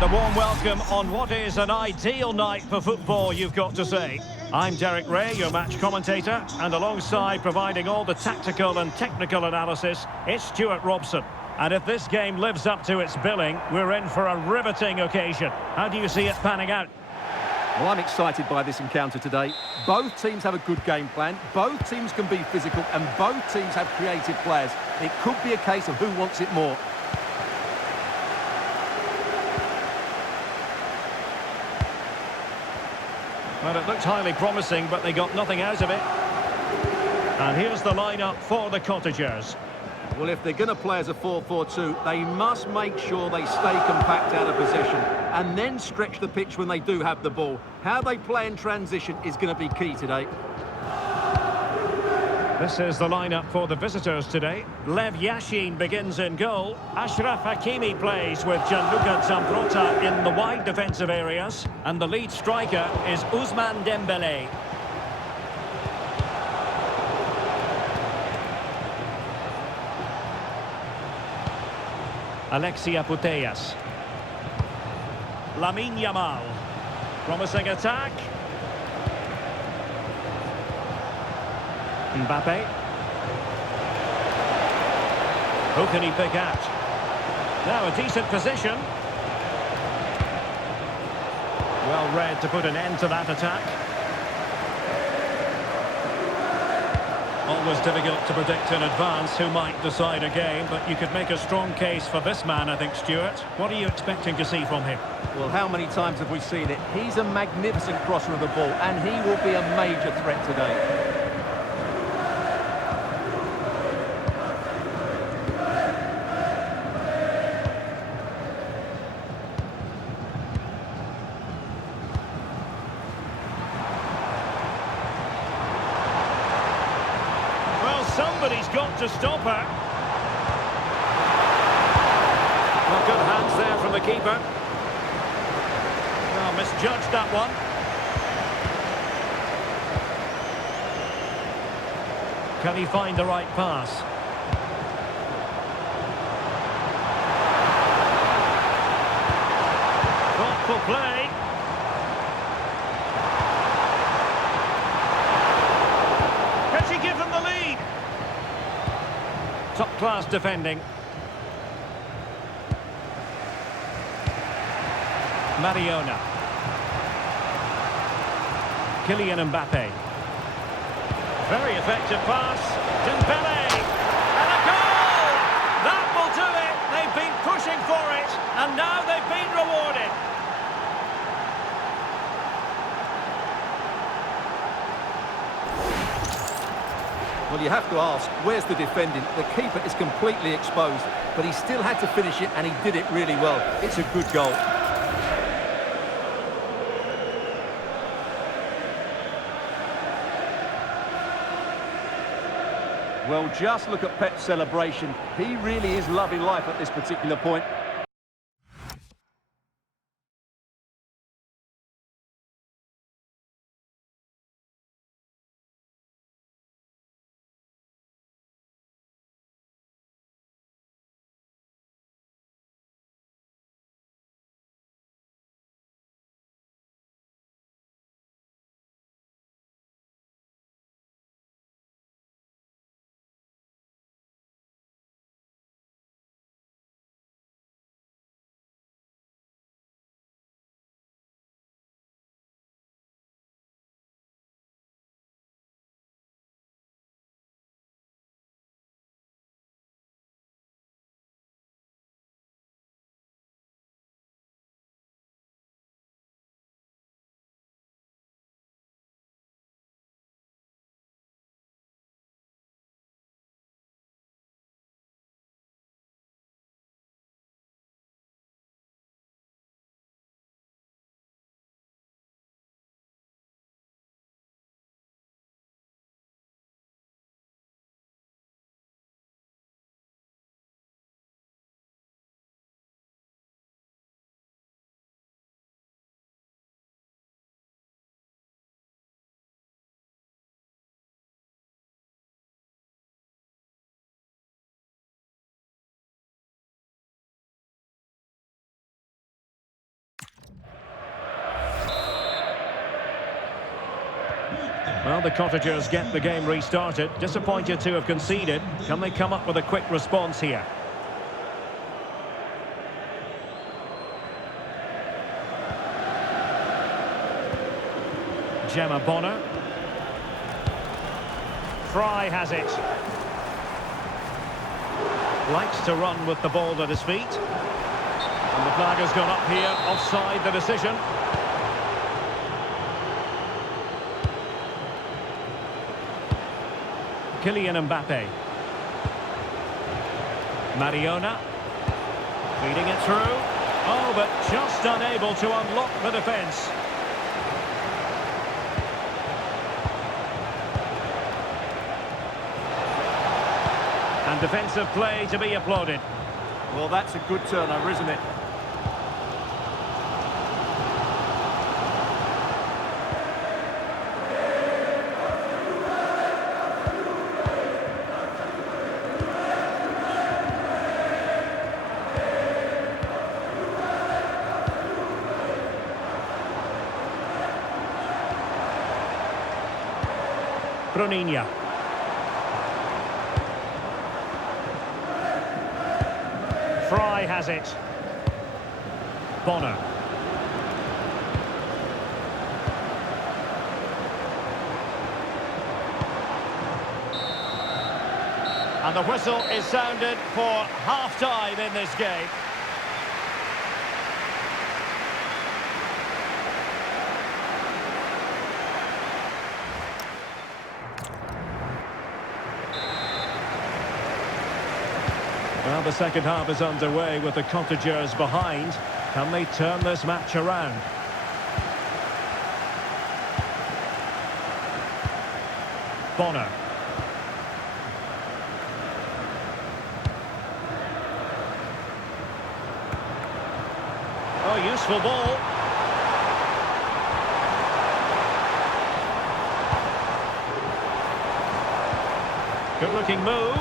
And a warm welcome on what is an ideal night for football, you've got to say. I'm Derek Ray, your match commentator, and alongside providing all the tactical and technical analysis, it's Stuart Robson. And if this game lives up to its billing, we're in for a riveting occasion. How do you see it panning out? Well, I'm excited by this encounter today. Both teams have a good game plan, both teams can be physical, and both teams have creative players. It could be a case of who wants it more. Well, it looked highly promising, but they got nothing out of it. And here's the lineup for the Cottagers. Well, if they're going to play as a 4-4-2, they must make sure they stay compact out of possession and then stretch the pitch when they do have the ball. How they play in transition is going to be key today. This is the lineup for the visitors today. Lev Yashin begins in goal. Ashraf Hakimi plays with Gianluca Zambrota in the wide defensive areas. And the lead striker is Ousmane Dembélé. Alexia Putellas. Lamine Yamal. Promising attack. Mbappe. Who can he pick out? Now a decent position. Well read to put an end to that attack. Always difficult to predict in advance who might decide a game, but you could make a strong case for this man, I think, Stuart. What are you expecting to see from him? Well, how many times have we seen it? He's a magnificent crosser of the ball, and he will be a major threat today. Somebody's got to stop her. Well, good hands there from the keeper. Well, misjudged that one. Can he find the right pass? Thoughtful play. Can she give them the lead? Top-class defending. Mariona. Kylian Mbappe. Very effective pass. Dembélé. And a goal! That will do it. They've been pushing for it, and now they've been rewarded. Well, you have to ask, where's the defending? The keeper is completely exposed, but he still had to finish it, and he did it really well. It's a good goal. Well, just look at Pep's celebration. He really is loving life at this particular point. Well, the Cottagers get the game restarted. Disappointed to have conceded. Can they come up with a quick response here? Gemma Bonner. Fry has it. Likes to run with the ball at his feet. And the flag has gone up here, offside the decision. Kylian Mbappe. Mariona. Feeding it through. Oh, but just unable to unlock the defence. And defensive play to be applauded. Well, that's a good turnover, isn't it? Bruninia. Fry has it. Bonner. And the whistle is sounded for half-time in this game. Well, the second half is underway with the Cottagers behind. Can they turn this match around? Bonner. Oh, useful ball. Good-looking move.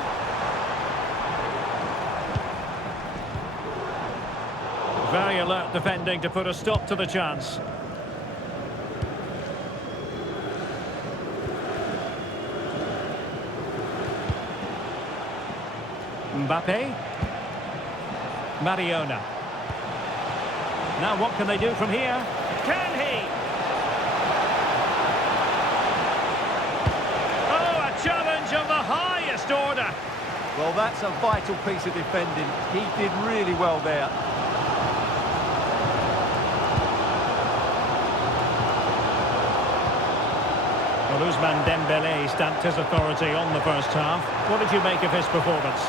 Very alert defending to put a stop to the chance. Mbappe. Mariona. Now what can they do from here? Can he? Oh, a challenge of the highest order. Well, that's a vital piece of defending. He did really well there. Well, Ousmane Dembélé stamped his authority on the first half. What did you make of his performance?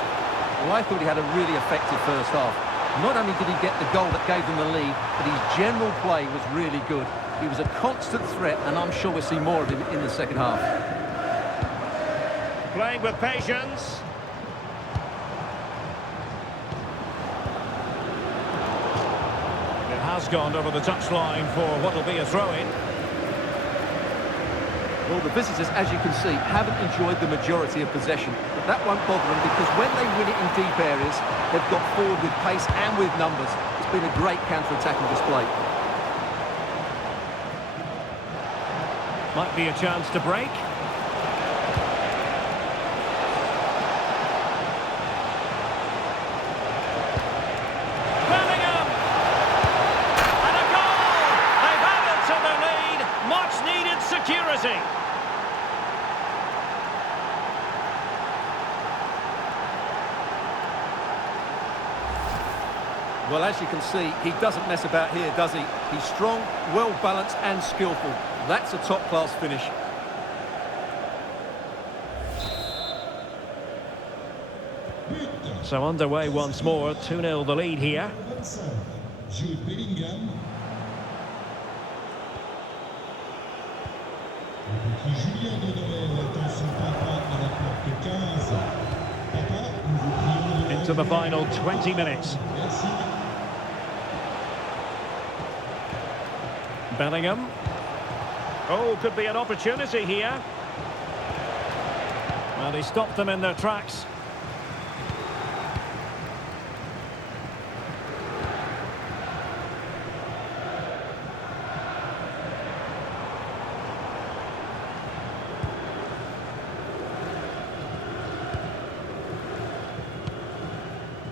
Well, I thought he had a really effective first half. Not only did he get the goal that gave them the lead, but his general play was really good. He was a constant threat, and I'm sure we'll see more of him in the second half. Playing with patience. It has gone over the touchline for what will be a throw-in. Well, the visitors, as you can see, haven't enjoyed the majority of possession, but that won't bother them because when they win it in deep areas, they've got forward with pace and with numbers. It's been a great counter-attacking display. Might be a chance to break. Bellingham! And a goal! They've added to the lead. Much-needed security. Well, as you can see, he doesn't mess about here, does he? He's strong, well-balanced and skillful. That's a top-class finish. So underway once more, 2-0 the lead here. Into the final 20 minutes. Bellingham. Oh, could be an opportunity here. Well, he stopped them in their tracks.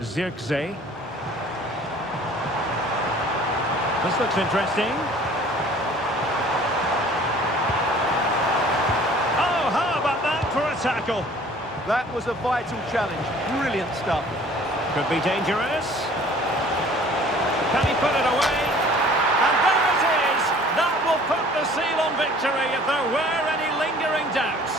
Zirkzee. This looks interesting. Oh, how about that for a tackle? That was a vital challenge. Brilliant stuff. Could be dangerous. Can he put it away? And there it is! That will put the seal on victory if there were any lingering doubts.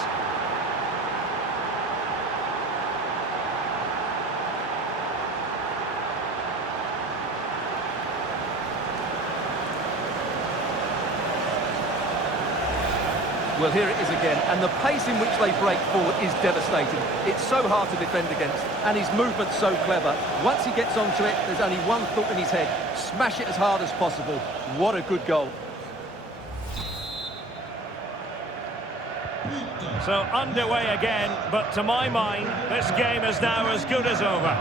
Well, here it is again, and the pace in which they break forward is devastating. It's so hard to defend against, and his movement's so clever. Once he gets onto it, there's only one thought in his head: smash it as hard as possible. What a good goal. So underway again, but to my mind, this game is now as good as over.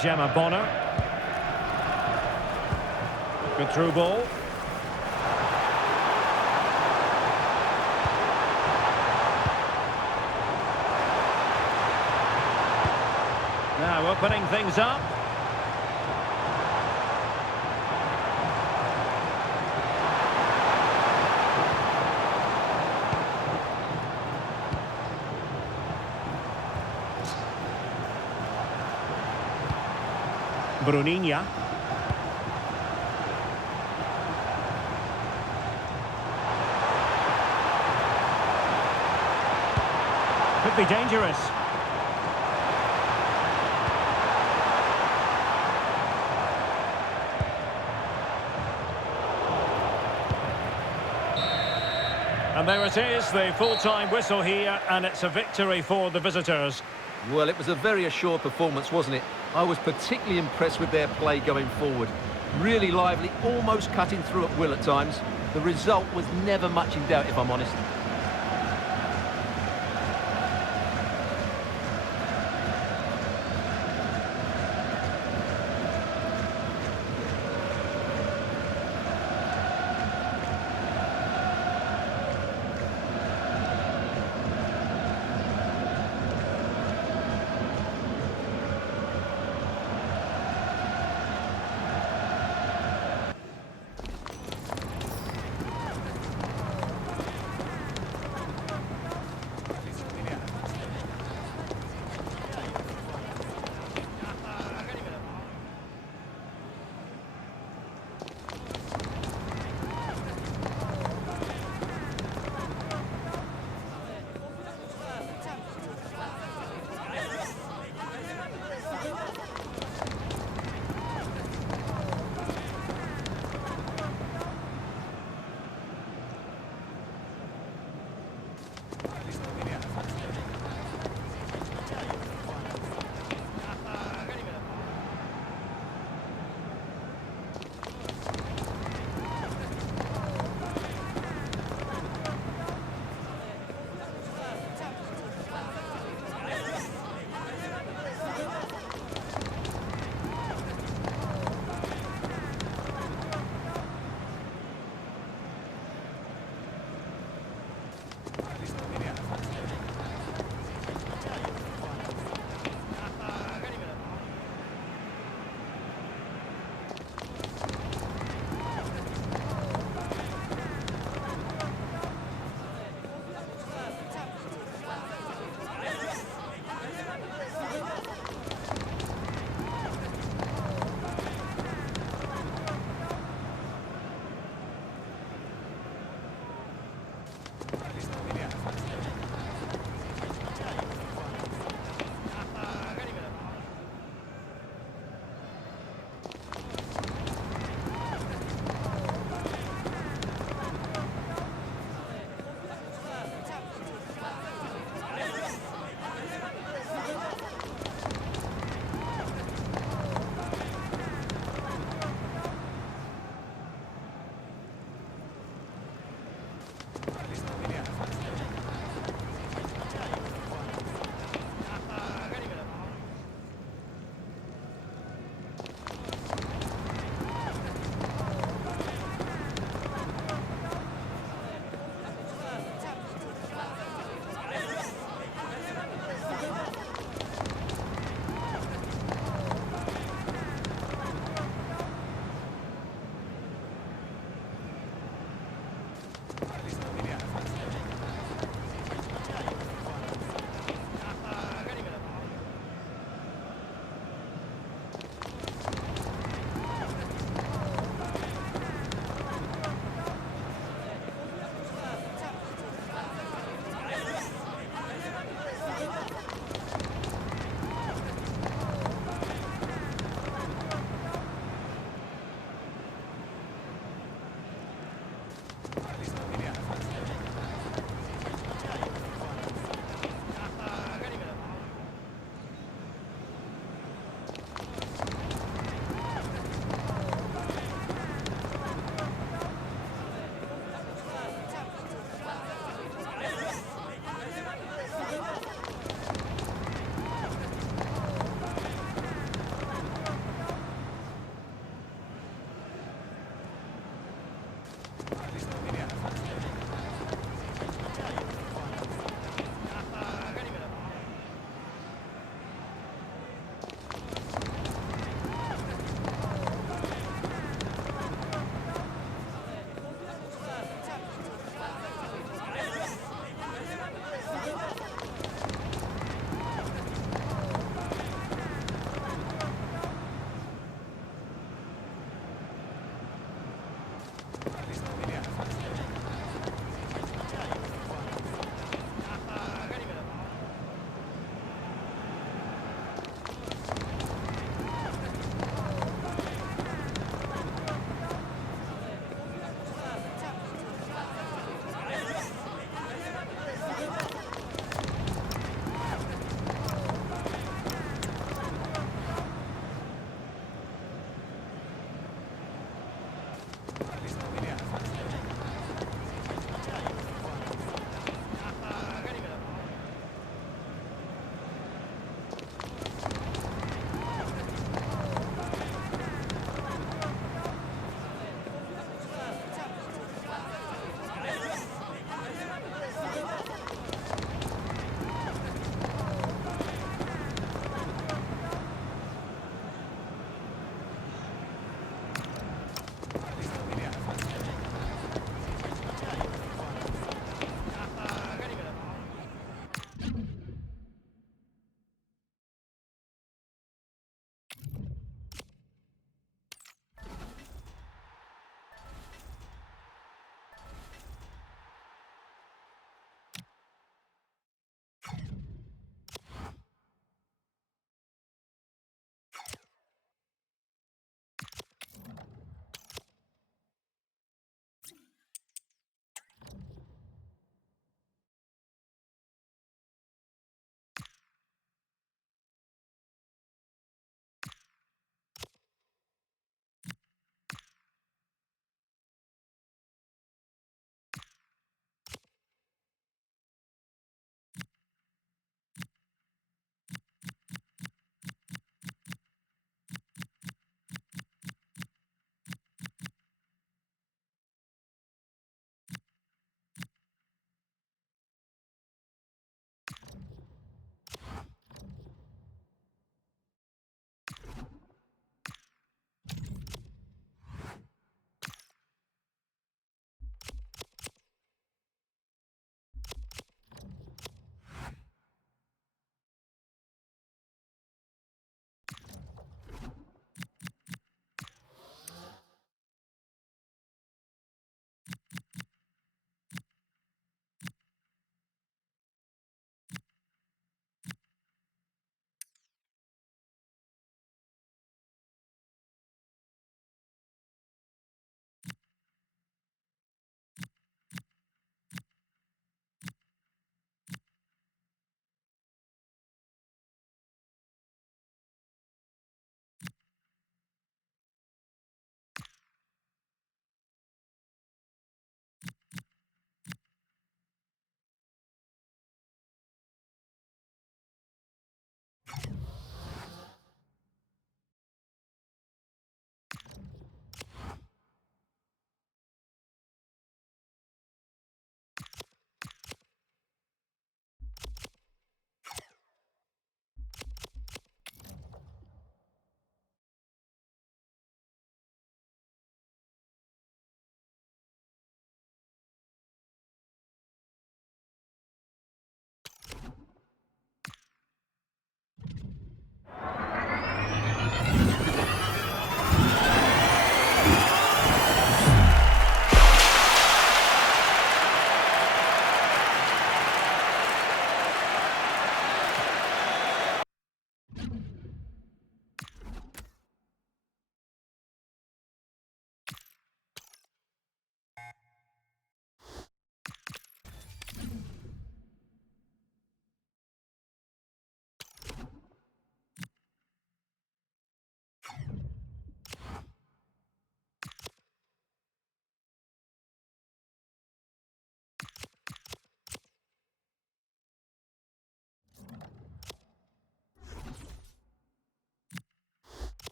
Gemma Bonner. Good through ball. Now opening things up. Bruninha. Could be dangerous. And there it is, the full-time whistle here, and it's a victory for the visitors. Well, it was a very assured performance, wasn't it? I was particularly impressed with their play going forward. Really lively, almost cutting through at will at times. The result was never much in doubt, if I'm honest.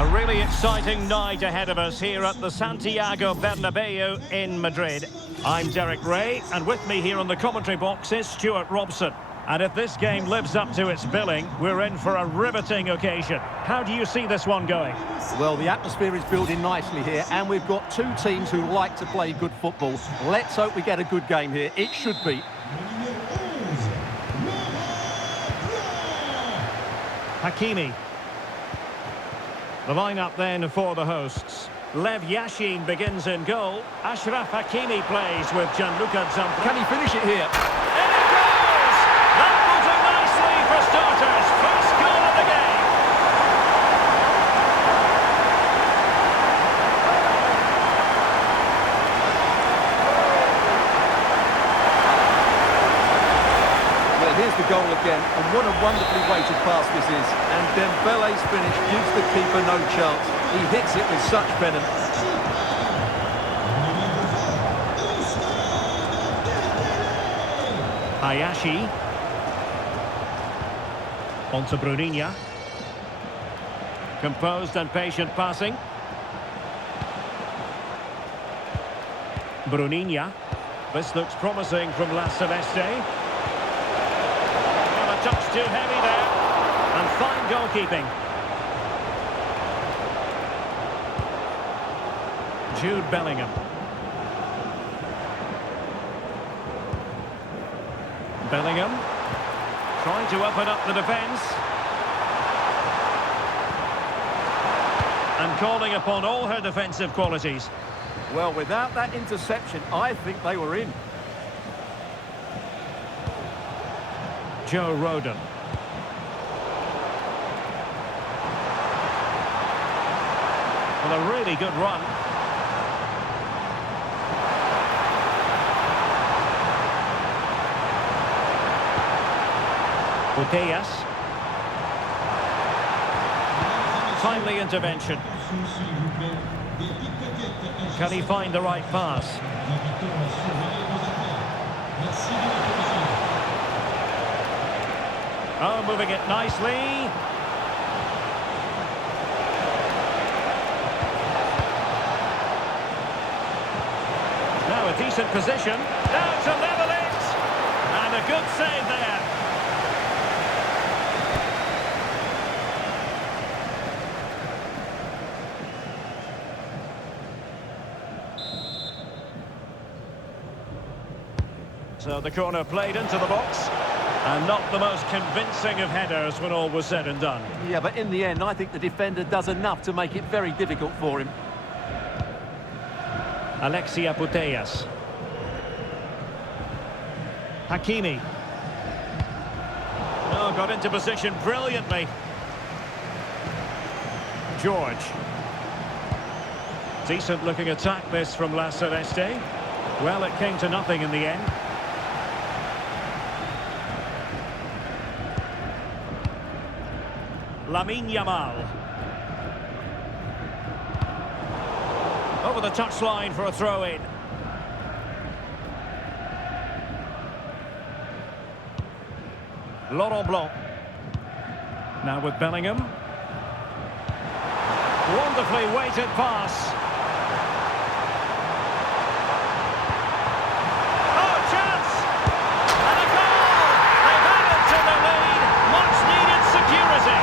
A really exciting night ahead of us here at the Santiago Bernabeu in Madrid. I'm Derek Ray, and with me here on the commentary box is Stuart Robson. And if this game lives up to its billing, we're in for a riveting occasion. How do you see this one going? Well, the atmosphere is building nicely here, and we've got two teams who like to play good football. Let's hope we get a good game here. It should be. Hakimi. The lineup then for the hosts. Lev Yashin begins in goal. Ashraf Hakimi plays with Gianluca Zampa. Can he finish it here? And it goes! That will do nicely for starters. First goal of the game. Well, here's the goal again, and what a wonderfully weighted pass this is. And Dembele's finish gives the keeper no chance. He hits it with such venom. Hayashi. On to Bruninia. Composed and patient passing. Bruninia. This looks promising from La Celeste. Well, a touch too heavy there. And fine goalkeeping. Jude Bellingham. Bellingham trying to open up the defence. And calling upon all her defensive qualities. Well, without that interception, I think they were in. Joe Rodon. Well, a really good run. Putellas. Timely intervention. Can he find the right pass? Oh, moving it nicely. Now a decent position. Now to level it. And a good save there. So the corner played into the box, and not the most convincing of headers when all was said and done. Yeah, but in the end, I think the defender does enough to make it very difficult for him. Alexia Putellas. Hakimi. Oh, got into position brilliantly. George. Decent looking attack this from La Celeste. Well, it came to nothing in the end. Lamine Yamal. Over the touchline for a throw-in. Laurent Blanc. Now with Bellingham. Wonderfully weighted pass. Oh, chance! And a goal! They've added to the lead. Much needed security.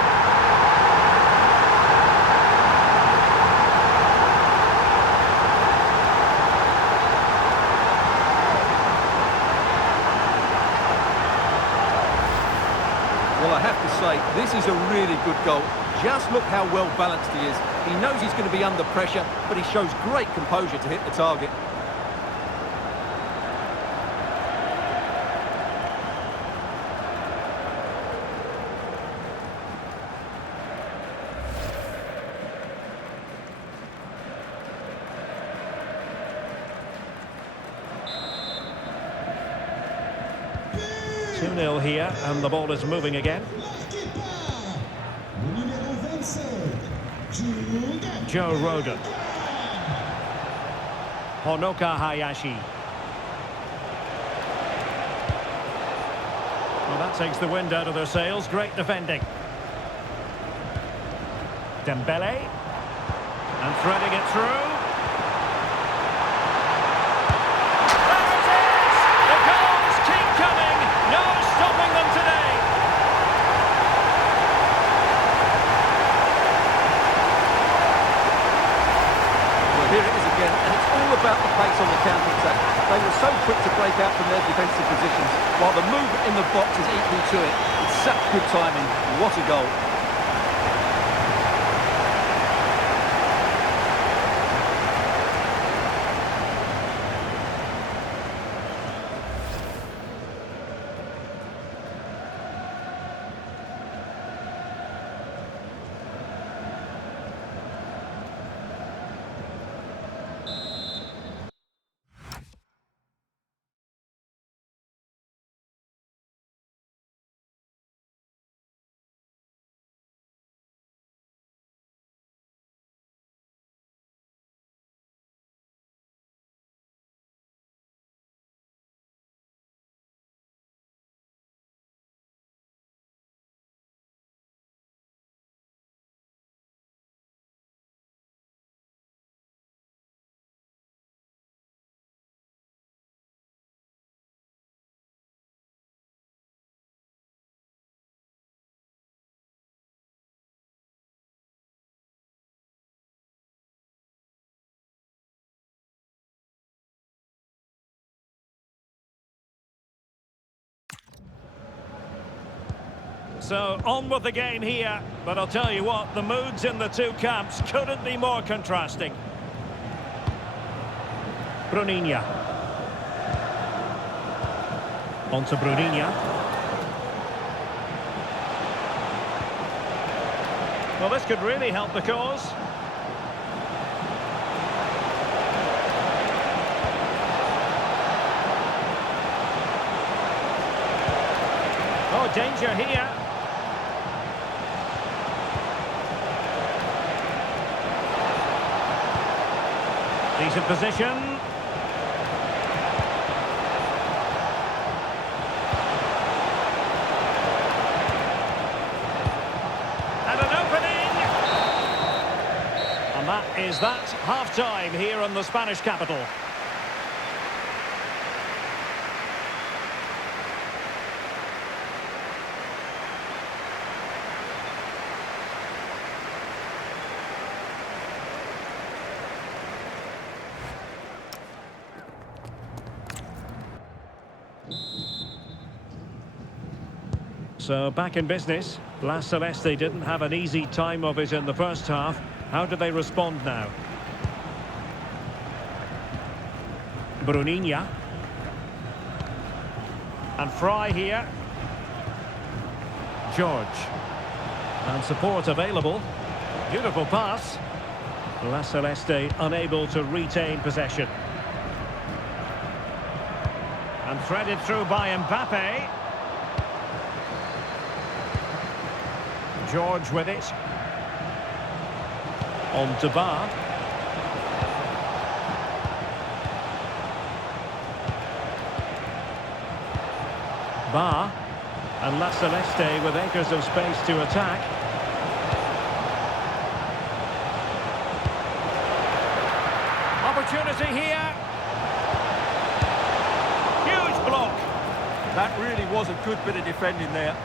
Well, I have to say, this is a really good goal. Just look how well balanced he is. He knows he's going to be under pressure, but he shows great composure to hit the target. Two-nil here, and the ball is moving again. Joe Rodon. Honoka Hayashi. Well, that takes the wind out of their sails. Great defending. Dembele. And threading it through. There it is! The goals keep coming. No stopping them today. Well, here it is again, and it's all about the pace on the counter-attack. They were so quick to break out from their defensive positions, while the movement in the box is equal to it. It's such good timing. What a goal. So, on with the game here, but I'll tell you what, the moods in the two camps couldn't be more contrasting. Bruninia. On to Bruninia. Well, this could really help the cause. Oh, danger here. Decent position. And an opening. And that is that. Half-time here in the Spanish capital. So back in business. La Celeste didn't have an easy time of it in the first half. How do they respond now? Bruninia. And Fry here. George. And support available. Beautiful pass. La Celeste unable to retain possession. And threaded through by Mbappe. George with it. On to Bar. Bar. And La Celeste with acres of space to attack. Opportunity here. Huge block. That really was a good bit of defending there.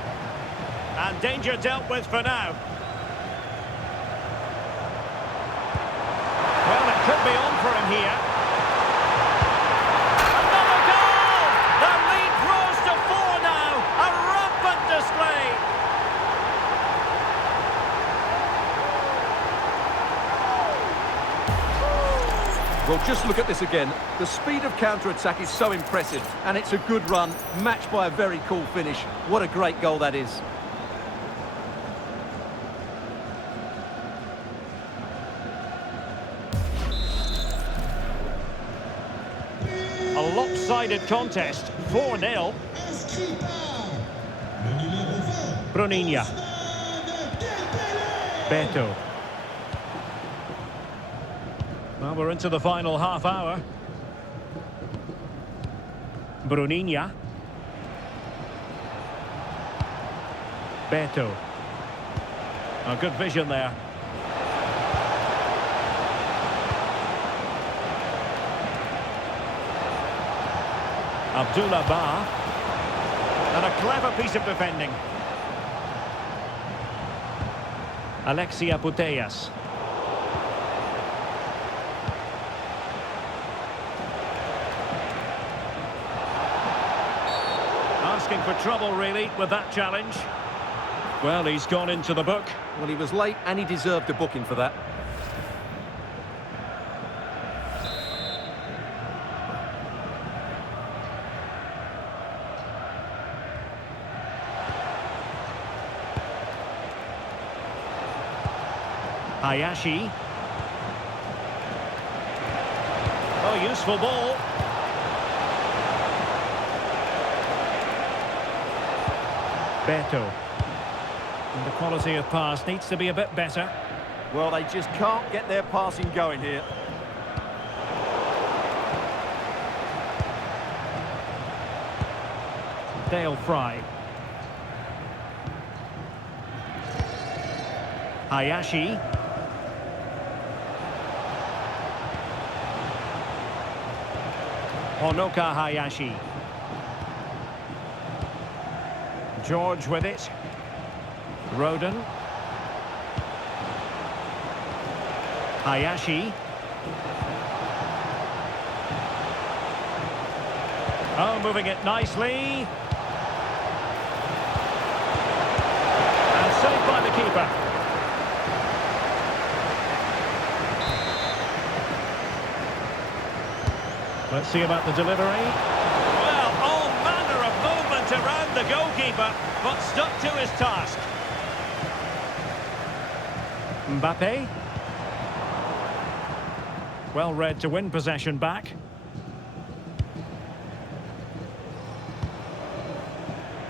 And danger dealt with for now. Well, it could be on for him here. Another goal! The lead grows to 4 now. A rampant display. Well, just look at this again. The speed of counter-attack is so impressive, and it's a good run, matched by a very cool finish. What a great goal that is. A lopsided contest, 4-0. Bruninia. Beto. Well, we're into the final half hour. Bruninia. Beto. Oh, good vision there. Abdullah Ba. And a clever piece of defending. Alexia Putellas. Asking for trouble, really, with that challenge. Well, he's gone into the book. Well, he was late and he deserved a booking for that. Hayashi. Oh, useful ball. Beto. And the quality of pass needs to be a bit better. Well, they just can't get their passing going here. Dale Fry. Hayashi. Honoka Hayashi. George with it. Roden. Hayashi. Oh, moving it nicely. And saved by the keeper. Let's see about the delivery. Well, all manner of movement around the goalkeeper, but stuck to his task. Mbappe. Well read to win possession back.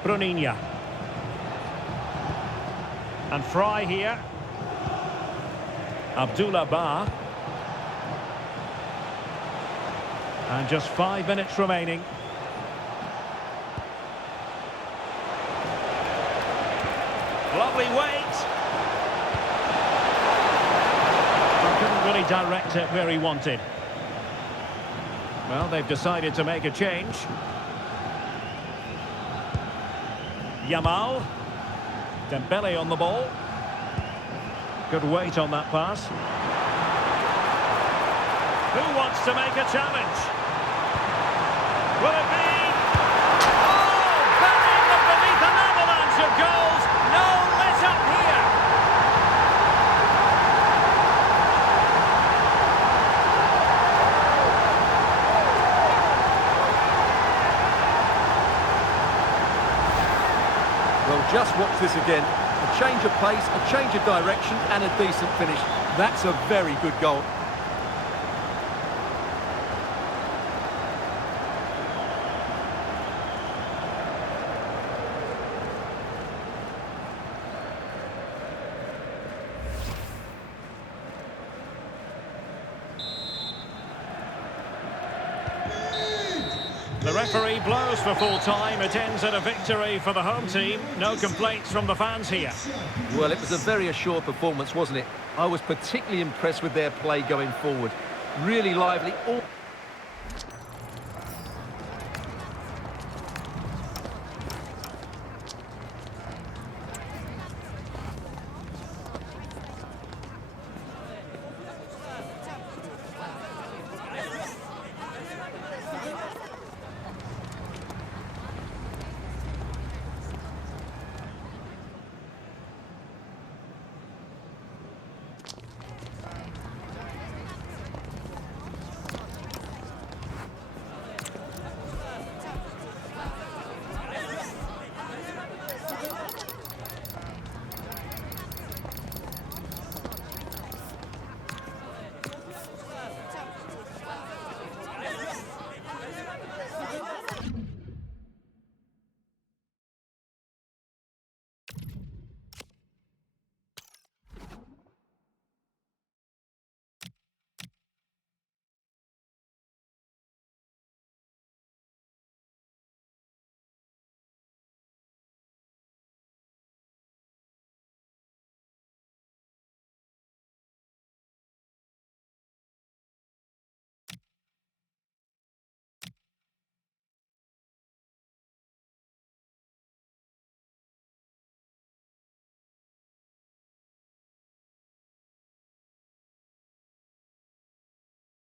Bruninha. And Fry here. Abdullah Ba. And just 5 minutes remaining. Lovely weight. Couldn't really direct it where he wanted. Well, they've decided to make a change. Yamal. Dembele on the ball. Good weight on that pass. Who wants to make a challenge? Will it be? Oh, buried them beneath an avalanche of goals. No let up here. Well, just watch this again. A change of pace, a change of direction and a decent finish. That's a very good goal. The referee blows for full time. It ends in a victory for the home team. No complaints from the fans here. Well, it was a very assured performance, wasn't it? I was particularly impressed with their play going forward. Really lively.